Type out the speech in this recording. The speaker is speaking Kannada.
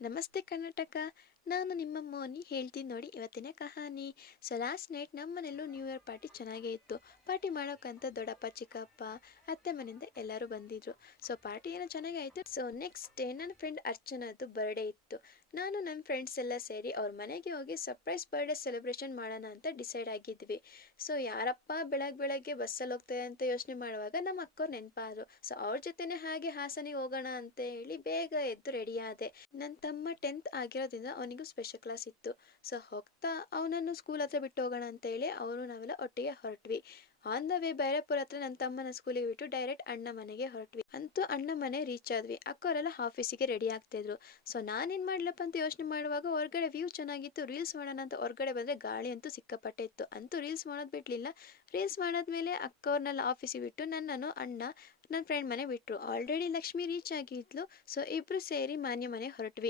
ನಮಸ್ತೆ ಕರ್ನಾಟಕ. ನಾನು ನಿಮ್ಮ ಮೋನಿ ಹೇಳ್ತೀನಿ ನೋಡಿ ಇವತ್ತಿನ ಕಹಾನಿ. ಸೊ ಲಾಸ್ಟ್ ನೈಟ್ ನಮ್ಮ ಮನೆಯಲ್ಲೂ ನ್ಯೂ ಇಯರ್ ಪಾರ್ಟಿ ಚೆನ್ನಾಗೇ ಇತ್ತು. ಪಾರ್ಟಿ ಮಾಡೋಕ್ಕಂತ ದೊಡ್ಡಪ್ಪ ಚಿಕ್ಕಪ್ಪ ಅತ್ತೆ ಮನೆಯಿಂದ ಎಲ್ಲರೂ ಬಂದಿದ್ರು. ಸೊ ಪಾರ್ಟಿ ಏನೋ ಚೆನ್ನಾಗೇ ಆಯಿತು. ಸೊ ನೆಕ್ಸ್ಟ್ ಡೇ ನನ್ನ ಫ್ರೆಂಡ್ ಅರ್ಚನಾದು ಬರ್ಡೇ ಇತ್ತು. ನಾನು ನನ್ನ ಫ್ರೆಂಡ್ಸ್ ಎಲ್ಲ ಸೇರಿ ಅವ್ರ ಮನೆಗೆ ಹೋಗಿ ಸರ್ಪ್ರೈಸ್ ಬರ್ಡೇ ಸೆಲೆಬ್ರೇಷನ್ ಮಾಡೋಣ ಅಂತ ಡಿಸೈಡ್ ಆಗಿದ್ವಿ. ಸೊ ಯಾರಪ್ಪ ಬೆಳಗ್ಗೆ ಬಸ್ಸಲ್ಲಿ ಹೋಗ್ತಾರೆ ಅಂತ ಯೋಚನೆ ಮಾಡುವಾಗ ನಮ್ಮ ಅಕ್ಕವ್ರು ನೆನಪಾದ್ರು. ಸೊ ಅವ್ರ ಜೊತೆನೆ ಹಾಗೆ ಹಾಸನಿಗೆ ಹೋಗೋಣ ಅಂತ ಹೇಳಿ ಬೇಗ ಎದ್ದು ರೆಡಿ ಆದೆ. ನನ್ನ ತಮ್ಮ 10th ಆಗಿರೋದ್ರಿಂದ ಅವನಿಗೂ ಸ್ಪೆಷಲ್ ಕ್ಲಾಸ್ ಇತ್ತು. ಸೊ ಹೋಗ್ತಾ ಅವನನ್ನು ಸ್ಕೂಲ್ ಹತ್ರ ಬಿಟ್ಟು ಹೋಗೋಣ ಅಂತ ಹೇಳಿ ಅವರು ನಾವೆಲ್ಲ ಒಟ್ಟಿಗೆ ಹೊರಟ್ವಿ. ಆನ್ ದ ವೇ ಬೈರಾಪುರ ಹತ್ರ ನನ್ನ ತಮ್ಮನ ಸ್ಕೂಲಿಗೆ ಬಿಟ್ಟು ಡೈರೆಕ್ಟ್ ಅಣ್ಣ ಮನೆಗೆ ಹೊರಟ್ವಿ. ಅಂತೂ ಅಣ್ಣ ಮನೆ ರೀಚ್ ಆದ್ವಿ. ಅಕ್ಕವರೆಲ್ಲ ಆಫೀಸಿಗೆ ರೆಡಿ ಆಗ್ತಿದ್ರು. ಸೊ ನಾನೇನು ಮಾಡ್ಲಪ್ಪ ಅಂತ ಯೋಚನೆ ಮಾಡುವಾಗ ಹೊರಗಡೆ ವ್ಯೂ ಚೆನ್ನಾಗಿತ್ತು, ರೀಲ್ಸ್ ಮಾಡೋಣ ಅಂತ ಹೊರಗಡೆ ಬಂದರೆ ಗಾಳಿ ಅಂತೂ ಸಿಕ್ಕಾಪಟ್ಟೆ ಇತ್ತು. ಅಂತೂ ರೀಲ್ಸ್ ಮಾಡೋದು ಬಿಡಲಿಲ್ಲ. ರೀಲ್ಸ್ ಮಾಡಾದ್ಮೇಲೆ ಅಕ್ಕವ್ರನ್ನೆಲ್ಲ ಆಫೀಸಿಗೆ ಬಿಟ್ಟು ನನ್ನನ್ನು ಅಣ್ಣ ನನ್ನ ಫ್ರೆಂಡ್ ಮನೆ ಬಿಟ್ಟರು. ಆಲ್ರೆಡಿ ಲಕ್ಷ್ಮಿ ರೀಚ್ ಆಗಿದ್ಲು. ಸೊ ಇಬ್ಬರು ಸೇರಿ ಮಾನ್ಯ ಮನೆ ಹೊರಟ್ವಿ.